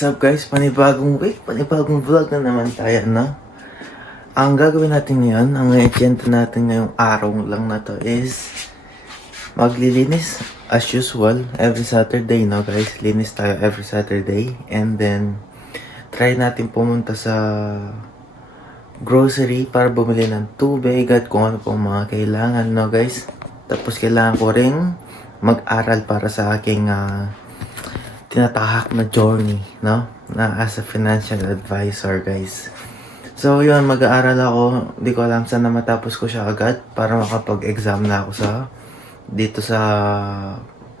What's up guys? Panibagong week, panibagong vlog na naman tayo, no? Ang gagawin natin ngayon, ang agenda natin ngayong araw lang na to is maglilinis as usual every Saturday, no guys? Linis tayo every Saturday and then try natin pumunta sa grocery para bumili ng tubig at kung ano pong mga kailangan, no guys? Tapos kailangan ko ring mag-aral para sa aking tinatahak na journey, no? Na as a financial advisor, guys. So, yun, mag-aaral ako. Hindi ko alam sana matapos ko siya agad para makapag-exam na ako dito sa,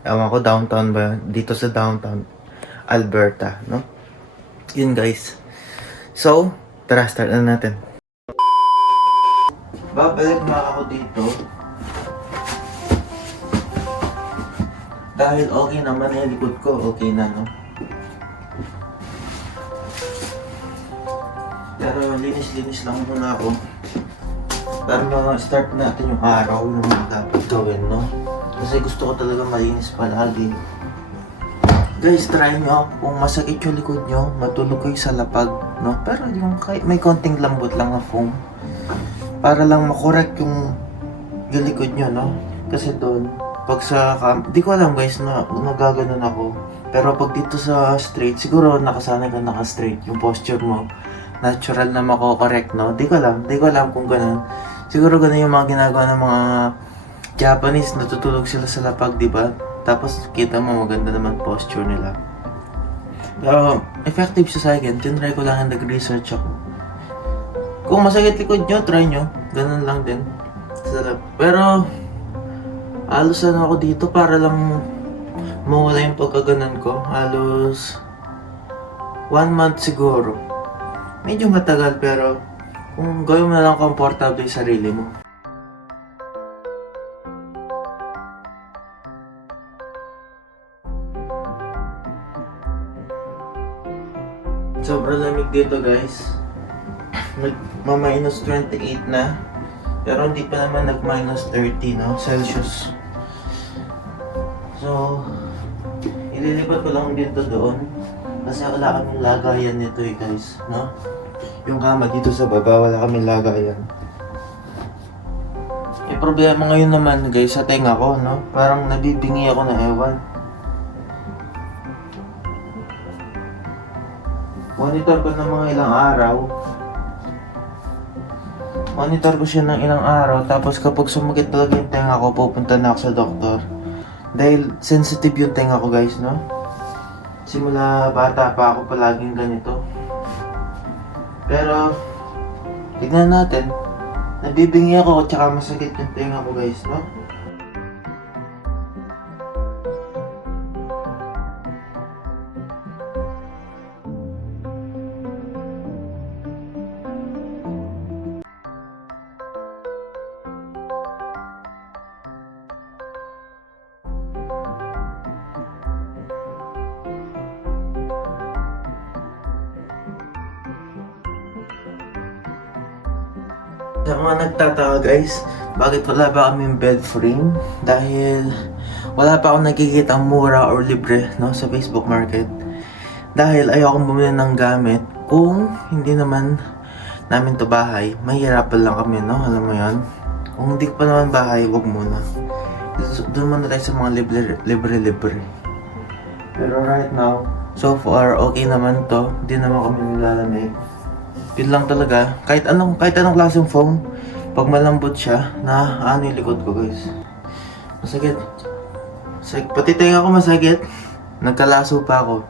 ewan ko, downtown ba yun? Dito sa downtown Alberta, no? Yun, guys. So, tara, start na natin. Babalik na ako dito. Dahil okay naman yung likod ko, okay na, no? Pero linis-linis lang muna ako para ma-start natin yung araw na mga dapat gawin, no? Kasi gusto ko talaga malinis palagi. Guys, try nyo. Kung masakit yung likod nyo, matulog kayo sa lapag, no? Pero yung may konting lambot lang na foam para lang makorek yung likod nyo, no? Kasi doon pag sa di ko alam guys na nagaganon ako. Pero pag dito sa straight, siguro nakasanay ka naka-straight yung posture mo. Natural na mako-correct, no? Di ko alam kung ganun. Siguro ganun yung mga ginagawa ng mga Japanese, natutulog sila sa lapag, di ba? Tapos kita mo maganda naman posture nila. Pero effective siya sa akin. Tinry ko lang, nag-research ako. Kung masakit likod nyo, try nyo. Ganun lang din. Pero halos ako dito para lang mawala yung pagkaganan ko. Halos 1 month siguro. Medyo matagal pero kung gawin mo na lang komportable yung sarili mo. Sobrang lamig dito guys. Nagma-minus 28 na. Pero hindi pa naman nag-minus 30, no? Celsius. So, ililipat ko lang dito doon. Kasi wala kaming lagayan nito guys, no? Yung kama dito sa baba, wala kaming lagayan. Eh, problema ngayon naman guys sa tenga ko, no? Parang nabibingi ako na ewan. Monitor ko ng mga ilang araw. Monitor ko siya ng ilang araw, tapos kapag sumakit talaga yung tenga ko, pupunta na ako sa doktor. Dahil sensitive yung tenga ko guys, no? Simula bata pa ako palaging ganito. Pero, tignan natin. Nabibingi ako, tsaka masakit yung tenga ko guys, no? Sa mga nagtataka guys, bakit wala ba kaming bed frame? Dahil wala pa akong nakikita mura or libre, no, sa Facebook Market. Dahil ayokong bumili ng gamit kung hindi naman namin to bahay. Mahirapan lang kami, no? Alam mo yan? Kung hindi pa naman bahay, wag muna. Doon muna tayo sa mga libre. Pero right now, so far, okay naman to. Hindi naman kami nilalamig. Yun lang talaga. Kahit anong klaseng foam, pag malambot siya, na ano yung likod ko guys. Masakit. Pati tenga ko masakit. Nagkalaso pa ako.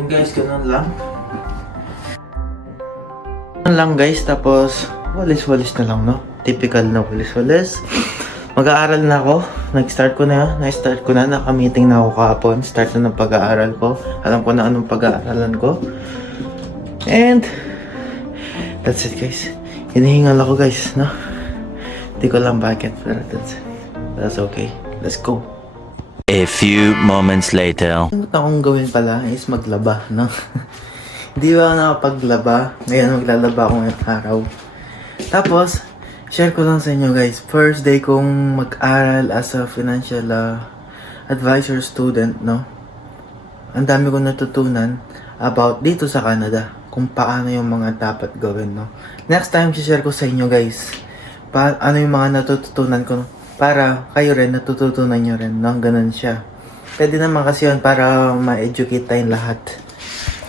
Yun guys, ganun lang. Ganun lang guys, tapos walis-walis na lang, no? Typical na walis-walis. Mag-aaral na ako. Nag-start ko na. Naka-meeting na ako kahapon. Start na ng pag-aaral ko. Alam ko na anong pag-aaralan ko. And that's it guys. Hinihingal ako guys, no? Hindi ko lang bakit, pero that's okay. Let's go. A few moments later. Ang akong gawin pala is maglaba, no? Hindi ba ako nakapaglaba? Ngayon maglalaba ako ngayong araw. Tapos, share ko lang sa inyo guys. First day kong mag-aral as a financial advisor student, no? Ang dami kong natutunan about dito sa Canada. Kung paano yung mga dapat gawin, no? Next time, share ko sa inyo guys. Ano yung mga natututunan ko para kayo rin natututunan nyo rin, no? Ganun siya. Pwede naman kasi yun para ma-educate tayong lahat.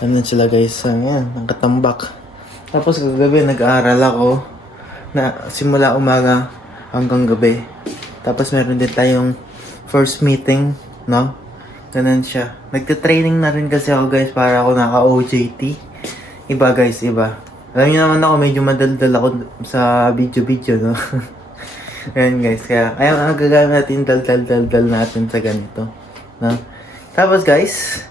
Ganun sila guys. Ayan, ang katambak. Tapos kagabi nag-aaral ako na simula umaga hanggang gabi. Tapos meron din tayong first meeting, no? Ganun siya. Nagte-training na rin kasi ako guys para ako naka-OJT. Iba guys, iba. Alam niyo naman ako, medyo madaldal ako sa video-video, no? Ayan guys, kaya ang gagamit natin, dal natin sa ganito, no? Tapos guys,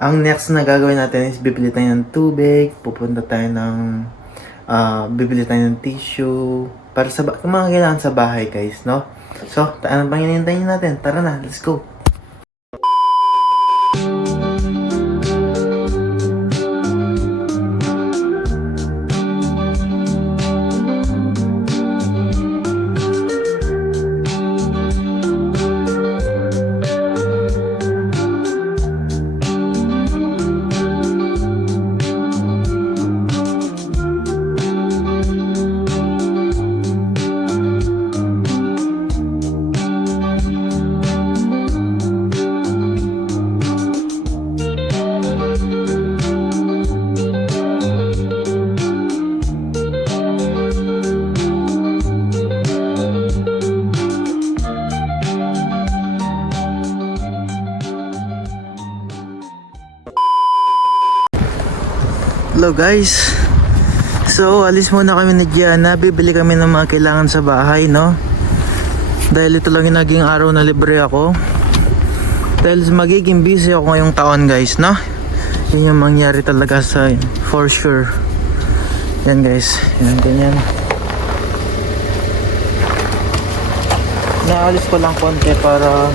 ang next na gagawin natin is bibili tayo ng tubig, pupunta tayo ng, bibili tayo ng tissue, para sa mga kailangan sa bahay guys, no? So, ano pang hinihintay natin? Tara na, let's go! Hello guys. So, alis muna kami ni Gianna. Bibili kami ng mga kailangan sa bahay, no? Dahil ito lang yung naging araw na libre ako. Dahil magiging busy ako ngayong taon guys, no? Yun yung mangyari talaga sa for sure. Yan guys. Yan, ganyan. Naalis ko lang konti para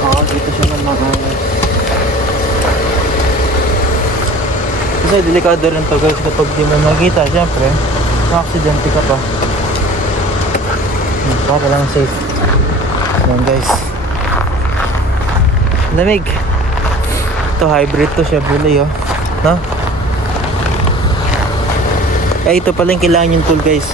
makakita siya ng mga kasi delikado rin to guys kapag di mo nakita, syempre na-aksidente ka pa. Baka lang safe. Yan guys, lamig. Ito hybrid to siya, Chevrolet, oh, no? Kaya ito pala yung kailangan yung tool guys.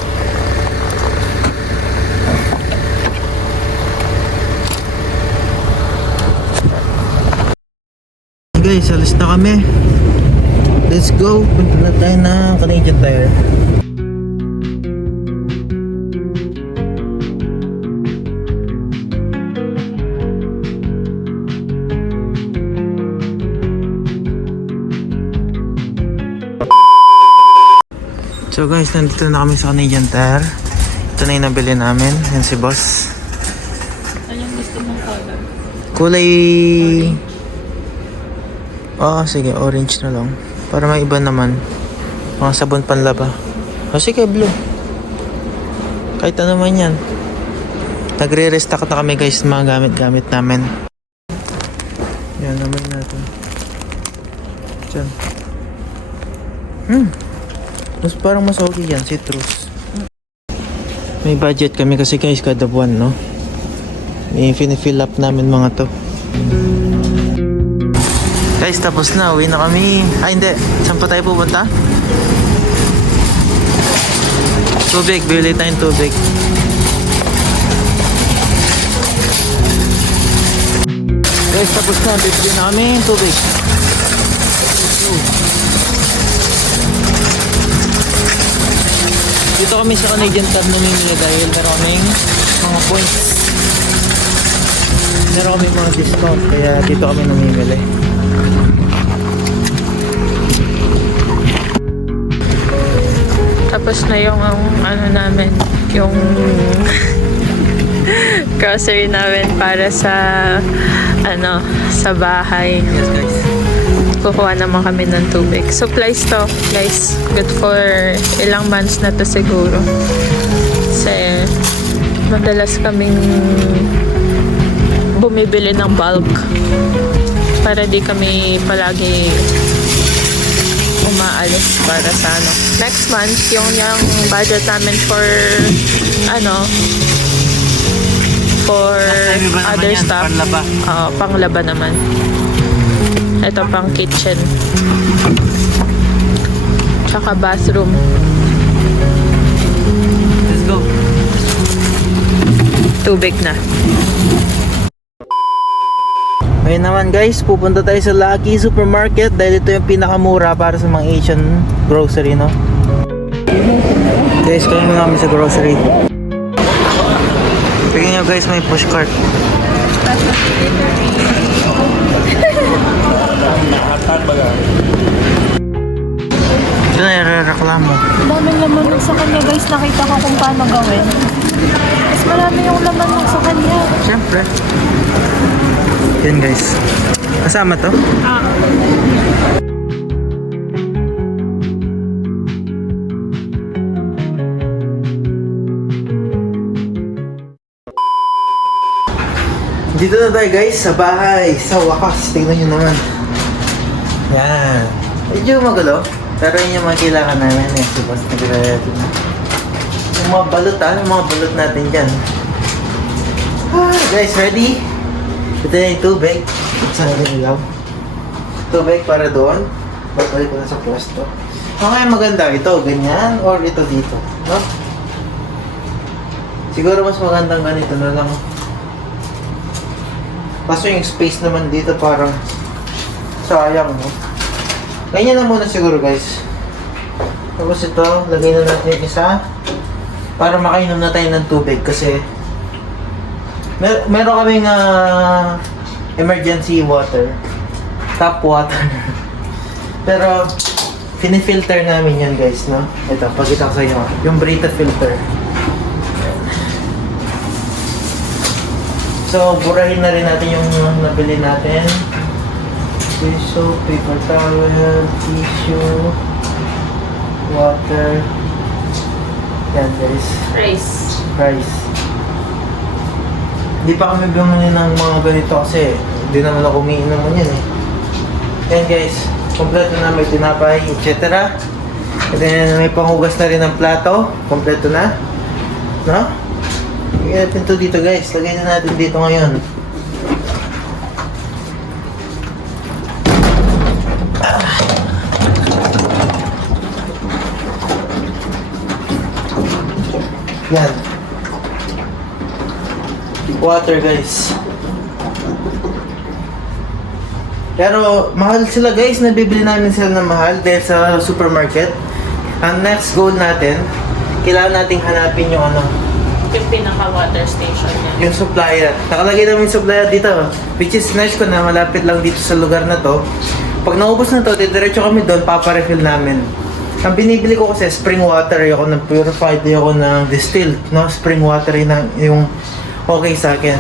Guys, alis na kami. Let's go. Punta na tayo na Canadian Tire. So guys, nandito na kami sa Canadian Tire. Ito na yung nabili namin. Yan si boss. Anong gusto mong color? Kulay... sige, orange na lang. Para may iba naman. Mga sabon panlaba. Sige, blue. Kahit ano man yan. Nagre-restock na kami guys ng mga gamit-gamit namin. Yan naman natin. Diyan. Mas parang mas okay yan, citrus. May budget kami kasi guys kada buwan, no? I-fill up namin mga to. Guys, tapos na. Uwi na kami. Ay, hindi. Saan pa tayo pupunta? Tubig. Bili tayong tubig. Guys, tapos na. Bibili na kami tubig. Dito kami sa Canadian Tab namimili dahil maraming mga points. meron kami mga discount kaya dito kami namimili. Tapos na yung ano namin, yung grocery namin para sa sa bahay. Yes guys. Kukuha naman kami ng tubig. Supplies to, guys. Good for ilang months na to siguro. Kasi madalas kaming bumibili ng bulk para di kami palagi umaalis para sa next month yung budget namin for for other stuff. Panglaba naman. Ito pang kitchen. Tsaka bathroom. Let's go. Tubig na. Ngayon naman guys, pupunta tayo sa Lucky Supermarket dahil ito yung pinakamura para sa mga Asian grocery, no? Guys, kaya muna kami sa grocery. Tingnan nyo guys, may push cart. Ito na yung reklamo. Daming laman nun sa kanya guys, nakita ko kung paano gawin. Mas marami yung laman nun sa kanya. Siyempre. Yan guys. Kasama to? Dito na tayo guys, sa bahay. Sa wakas, tingnan nyo naman. Yan. Medyo magulo. Pero yun yung mga kailangan namin eh. Subas na natin. Yung mga balot yung mga balot natin dyan. Guys, ready? Ito na yung tubig. Buksan natin yung ilaw. Tubig para doon. Babalik ko na sa pwesto. Okay, maganda ito, ganyan, or ito dito. No? Siguro mas magandang ganito na lang. Kaso yung space naman dito parang sayang, no? Ganyan na muna siguro, guys. Tapos ito, lagay na natin yung isa para makainom na tayo ng tubig kasi meron kaming emergency water, tap water. Pero pinifilter namin yan guys, no? Ito, pagkita ko sa inyo, yung Brita filter. So, burahin na rin natin yung nabili natin. Tissue, paper towel, tissue, water. Yan guys. Rice. Hindi pa kami bumili ng mga ganito kasi hindi naman ako umiinom naman yan eh. Yan guys, kompleto na, may tinapay, etc. And then may panghugas na rin ng plato, kompleto na. No? Lagyan natin ito dito guys, lagyan na natin dito ngayon. Yan. Water guys. Pero mahal sila guys, nabibili namin sila ng mahal dahil sa supermarket. Ang next goal natin, kailangan nating hanapin yung Yung pinaka-water station niya. yung supplier. Nakalagay namin yung supplier dito, which is nice ko na malapit lang dito sa lugar na to. Pag naubos na to, diretso kami doon, paparefill namin. Ang binibili ko kasi spring water, ayoko ng purified, ayoko ng distilled, no? Spring water yung okay sa akin.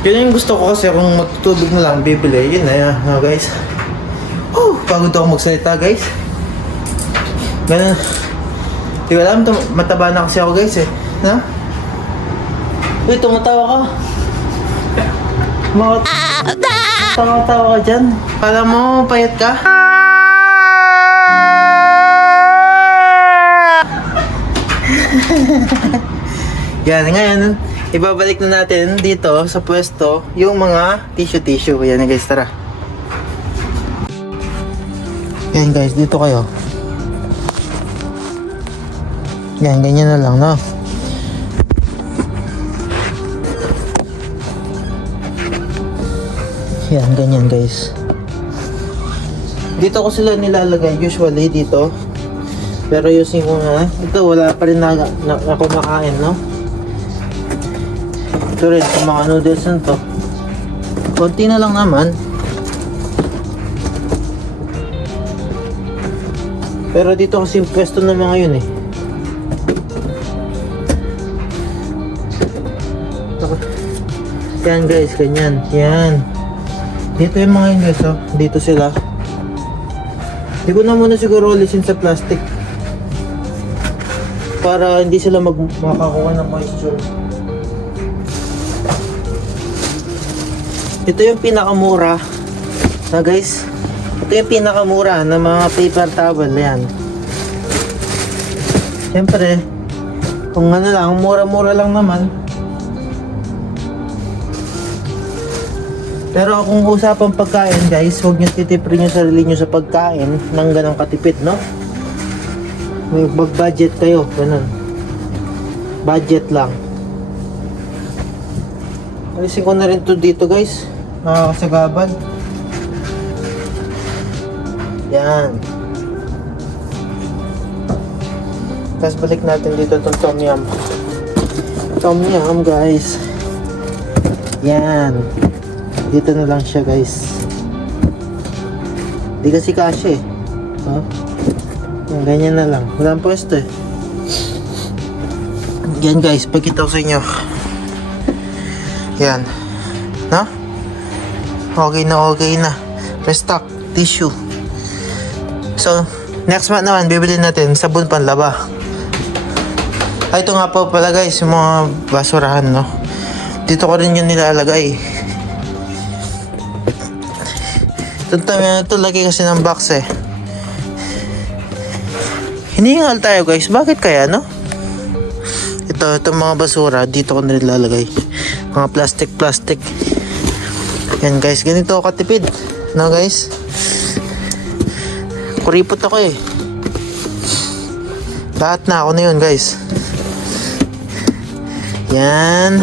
Yun yung gusto ko kasi kung magtutubig na lang bibili, yun na yan, no, guys. Pagod ako magsalita guys. Ganun. Di ko alam, mataba na kasi ako guys eh. No? Uy, tumatawa ka. Tumatawa ka dyan. Kala mo, payat ka? Yan, ngayon, ibabalik na natin dito sa pwesto yung mga tissue. Yan guys, tara. Yan guys, dito kayo. Yan, ganyan na lang, no? Yan, ganyan guys. Dito ko sila nilalagay usually dito. Pero using ko nga, ito wala pa rin ako makain, no? Ito rin, sa mga noodles na to. Konti na lang naman. Pero dito kasi yung pwesto ng mga yun eh. Yan guys, ganyan. Yan. Dito yung mga yun guys, oh. Dito sila. Hindi ko na muna siguro alisin sa plastic. Para hindi sila makakuha ng moisture. Ito yung pinakamura na guys. Ito yung pinakamura na mga paper towel. Yan. Siyempre, kung ano lang, mura-mura lang naman. Pero kung usapang pagkain guys, huwag nyo titiprin yung sarili nyo sa pagkain ng ganong katipid, no? May mag-budget kayo, ganun. Budget lang. Alisin ko na rin to dito guys. Nakakasagabal. Yan. Tapos balik natin dito itong tom yum. Tom yum guys. Yan. Dito na lang siya guys. Di kasi kasya eh. Huh? Yan, ganyan na lang. Walang pwesto eh. Yan guys, pagkita ko sa inyo. Yan. No? Okay na. Restock. Tissue. So, next month naman, bibili natin sabon panlaba. Ay, ito nga po pala guys, yung mga basurahan, no? Dito ko rin yun nilalagay. Ito lagi kasi ng box eh. Hiningal tayo guys. Bakit kaya no? Ito mga basura. Dito ko nilalagay. Mga plastic. Yan guys. Ganito ako katipid. No guys? Kuripot ako eh. Lahat na ako na yun guys. Yan.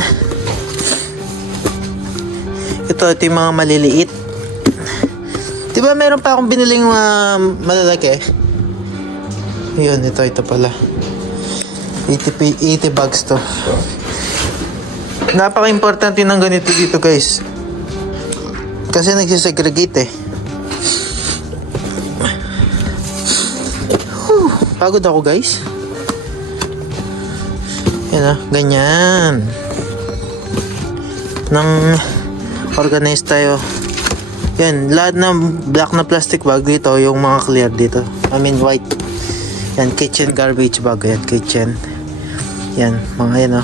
Ito yung mga maliliit. Diba meron pa akong biniling malalaki? Yun, ito pala. 80 bags to. Napaka-importante ng ganito dito guys. Kasi nagsisegregate eh. Pagod ako guys. Yan ganyan. Nang organize tayo. Yan, lahat ng black na plastic bag dito, yung mga clear dito. I mean white. Yan, kitchen garbage bag. Yan, kitchen. Yan, mga yan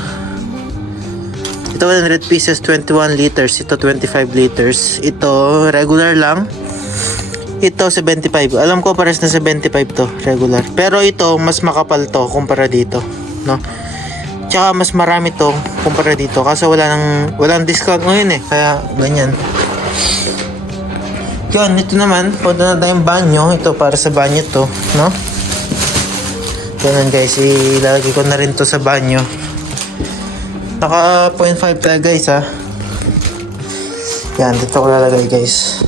Ito 100 pieces, 21 liters. Ito 25 liters. Ito, regular lang. Ito 75. Alam ko pares na 75 to, regular. Pero ito, mas makapal to kumpara dito. No? Tsaka mas marami to kumpara dito. Kasi walang discount ngayon eh. Kaya, ganyan. Yun, ito naman, punta na tayong banyo. Ito para sa banyo to, no? Ganun guys, ilalagay ko na rin to sa banyo. Naka 0.5 tayo guys ha. Yan, dito ko lalagay guys.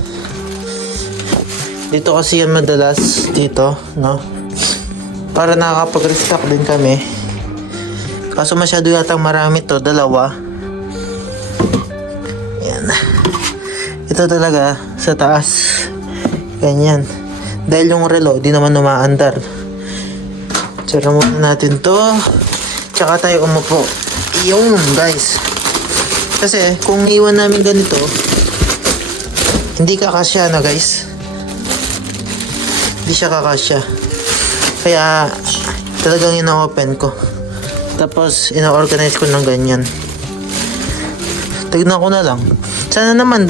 Dito kasi yan madalas, dito, no? Para nakakapag-restock din kami. Kaso masyado yatang marami to, dalawa. Yan. Ito talaga sa taas. Ganyan. Dahil yung relo di naman umaandar. Tsara muna natin to. Tsaka tayo umupo. Yung guys. Kasi kung iwan namin ganito, hindi kakasya na guys. Hindi siya kakasya. Kaya talagang ina-open ko. Tapos ina-organize ko ng ganyan. Tignan ko na lang. Sana naman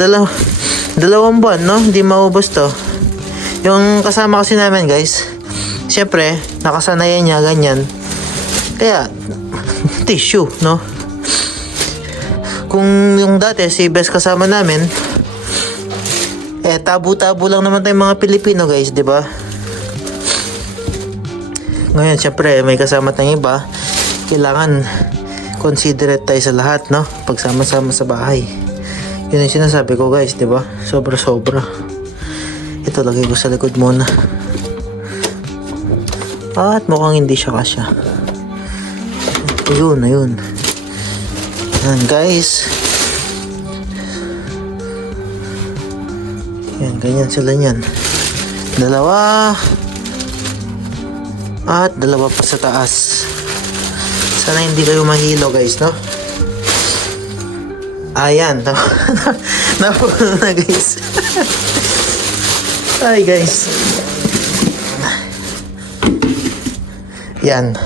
dalawang buwan, no? Hindi maubos to. Yung kasama kasi namin, guys. Siyempre, nakasanayan niya, ganyan. Kaya, tissue, no? Kung yung dati, si best kasama namin, tabu-tabu lang naman tayong mga Pilipino, guys, di ba? Ngayon, siyempre, may kasama tayong iba. Kailangan considerate tayo sa lahat, no? Pagsama-sama sa bahay. Yun yung sinasabi ko guys, di ba? Sobra-sobra. Ito lagay ko sa likod muna. At mukhang hindi siya kasya. Ayun. Yan guys. Yan, ganyan sila niyan. Dalawa. At dalawa pa sa taas. Sana hindi kayo mahilo guys, no? Ayan. Napuno na guys. Ay guys. Yan.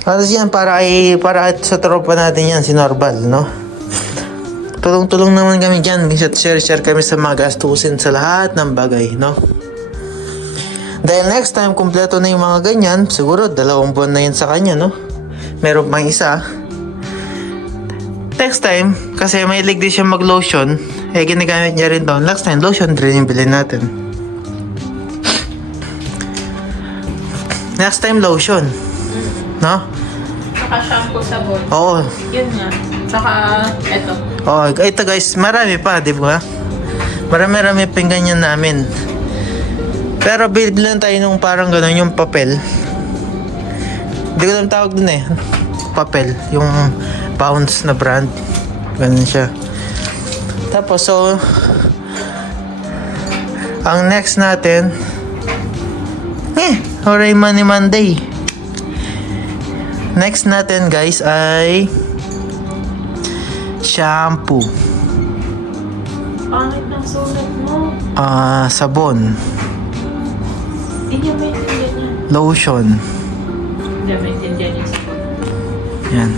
Tapos yan, para sa tropa natin yan, si Norval, no? Tulong-tulong naman kami dyan. Minsan share kami sa mga gastusin sa lahat ng bagay, no? Dahil next time, kumpleto na yung mga ganyan, siguro 2 buwan na yun sa kanya, no? Meron pang isa. Next time, kasi may lig din siya mag-lotion, ginagamit niya rin doon. Next time, lotion rin yung bilhin natin. Next time, lotion. No? Saka shampoo, sabon. Oo. Yun nga. Saka, eto. Oh, ito guys, marami pa, di ba? Marami pa yung ganyan namin. Pero bilhin tayo nung parang gano'n, yung papel. Hindi ko lang tawag dun eh. Papel, yung pounds na brand. Ganun siya. Tapos, so, ang next natin, Hooray Money Monday. Next natin guys ay shampoo. Pangit ng sulat mo. Sabon. Hindi niya maintindihan yan. Lotion. Hindi niya maintindihan yung sabon. Yan.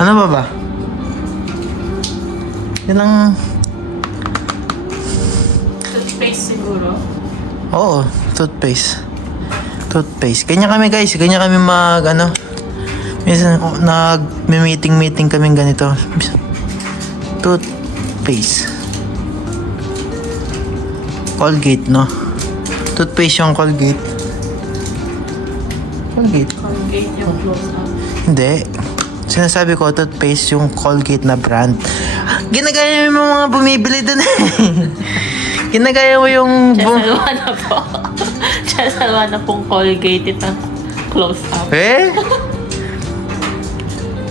Ano ba? Yan ang... Toothpaste siguro. Oo, toothpaste. Ganyan kami guys. Ganyan kami minsan nag-meeting kami ganito. Toothpaste. Colgate, no? Toothpaste yung Colgate. Colgate yung close-up. Hindi. Sinasabi ko, toothpaste yung Colgate na brand. Ginagaya mo mga bumibili dun eh. Ginagaya mo yung... Chasalwa na po. Chasalwa na pong Colgate itong close-up.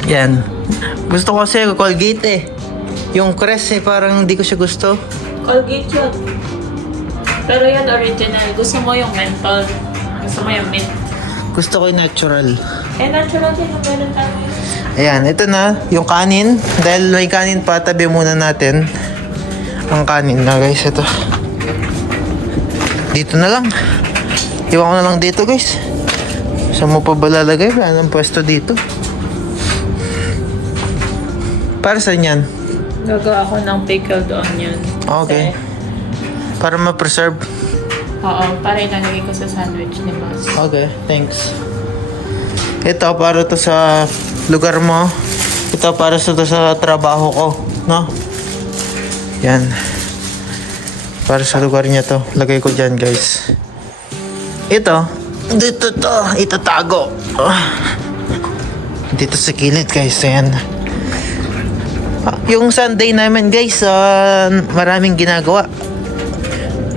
Yan. Gusto ko kasi Colgate eh. Yung Crest eh, parang hindi ko siya gusto. Colgate yun. Pero yun original. Gusto mo yung menthol. Gusto mo yung mint. Gusto ko yung natural. Natural din yung meron tayo. Ayan, ito na. Yung kanin. Dahil may kanin pa, tabi muna natin. Ang kanin na guys, ito. Dito na lang. Iwan ko na lang dito guys. Saan mo pa ba lalagay? Wala nang pwesto dito. Para saan yan? Gagawa ako ng pickled onion. Okay. Para ma-preserve. Oo, para ilalagay ko sa sandwich ni Mas. Okay, thanks. Ito para to sa lugar mo. Ito para sa trabaho ko, no? Yan. Para sa lugar niya to. Lagay ko dyan, guys. Ito. Dito to. Itatago. Dito sa kilid, guys. Ayan. Yung Sunday namin, guys, maraming ginagawa.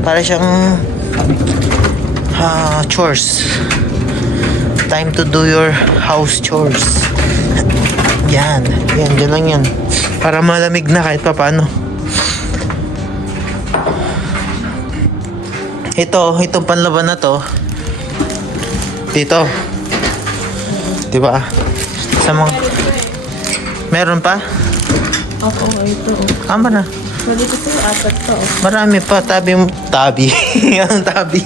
Para siyang chores. Time to do your house chores. Yan. Dyan lang yan. Para malamig na kahit pa paano. Itong panlaban na to. Dito. Diba? Sa mga... Meron pa? Oo, ito. Ama na. Pwede ko sa'yo, 4 to. Marami pa. Tabi. Ang tabi.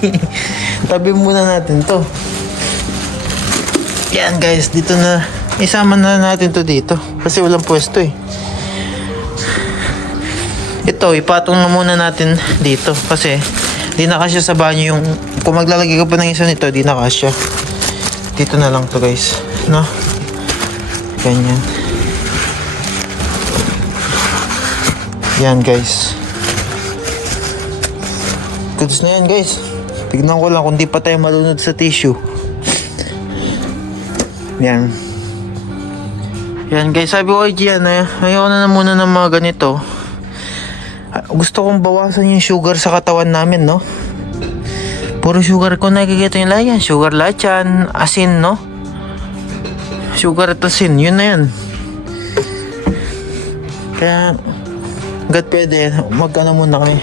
Tabi muna natin to. Yan guys. Dito na. Isama na natin to dito. Kasi walang pwesto eh. Ito. Ipatong na muna natin dito. Kasi di na kasya sa banyo yung... Kung maglalagay ka pa ng isa nito, di na kasya. Dito na lang to guys. No? Ganyan. Yan guys. Goods na yan guys. Tignan ko lang kung di pa tayo malunod sa tissue. Yan. Yan guys. Sabi ko kay Gian ayaw na muna ng mga ganito. Gusto kong bawasan yung sugar sa katawan namin, no? Puro sugar ko nakikita yung layan. Sugar lahat yan. Asin, no? Sugar at asin. Yun na yan. Kaya hanggat pwede, mag-ano muna kami.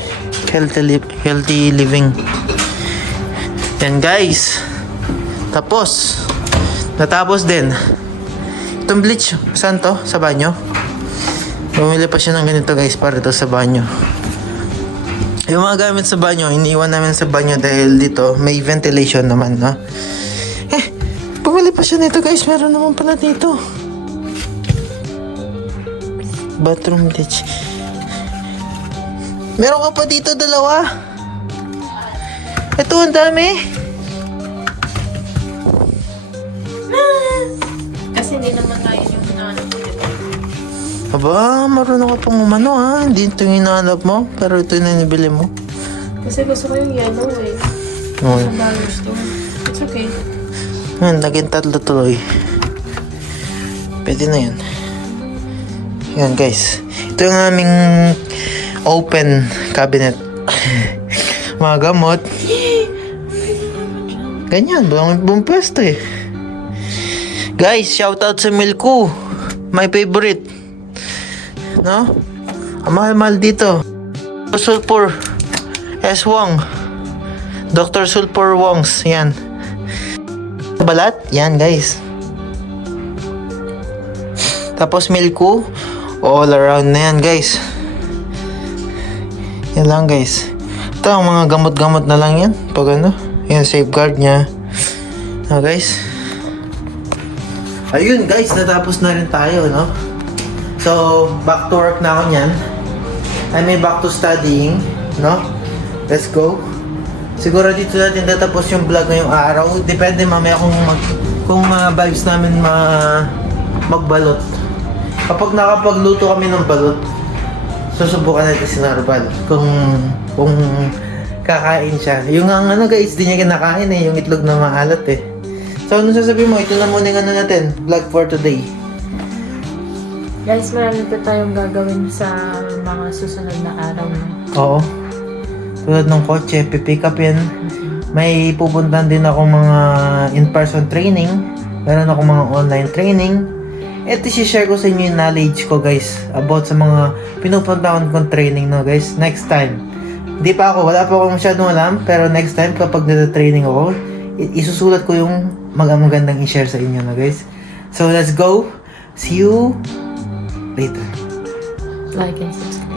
healthy living. Yan guys. Tapos. Natapos din. Itong bleach, saan to? Sa banyo? Bumili pa siya ng ganito guys para ito sa banyo. Yung mga gamit sa banyo, iniwan namin sa banyo dahil dito may ventilation naman, no? Bumili pa siya nito guys. Meron naman pala dito. Bathroom bleach. Meron ka pa dito dalawa. Ito ang dami. Kasi hindi naman tayo yung hinahanap ko. Aba, marunong ka pang umano ha. Hindi ito yung hinahanap mo, pero ito yung nabili mo. Kasi gusto ko yung yellow eh. Oo. Ang bagay to. It's okay. Naging 3 tuloy. Pwede na yan. Yan guys. Ito yung aming open cabinet. Mga gamot. Ganyan, buong pwesto eh. Guys, shoutout sa Milku. My favorite. No? Ang mahal-mahal dito. Sulpur S. Wong. Dr. Sulpur Wongs. Yan. Balat? Yan guys. Tapos Milku. All around na yan guys. Yan lang guys. Ito ang mga gamot-gamot na lang yan. Pag ano. Yan safeguard niya. Guys. Ayun guys. Natapos na rin tayo no. So, back to work na ako niyan. I may back to studying, no? Let's go. Siguro dito natin tatapos yung vlog ngayong araw. Depende mamaya kung vibes namin magbalot. Kapag nakapagluto kami ng balot, susubukan natin si Narval kung kakain siya. Yung ano guys, di niya kinakain eh, yung itlog na maalat eh. So, ano sasabihin mo? Ito na muna yung ano natin, vlog for today. Guys, marami pa tayong gagawin sa mga susunod na araw. No? Oo. Tulad ng kotse, pipick up yan. May pupuntan din ako mga in-person training. Meron ako mga online training. At i-share ko sa inyo yung knowledge ko guys about sa mga pinupuntahan kong training no guys. Next time. Hindi pa ako, wala pa akong masyadong alam. Pero next time kapag nata-training ako, isusulat ko yung magandang i-share sa inyo no guys. So let's go. See you later. Like and subscribe.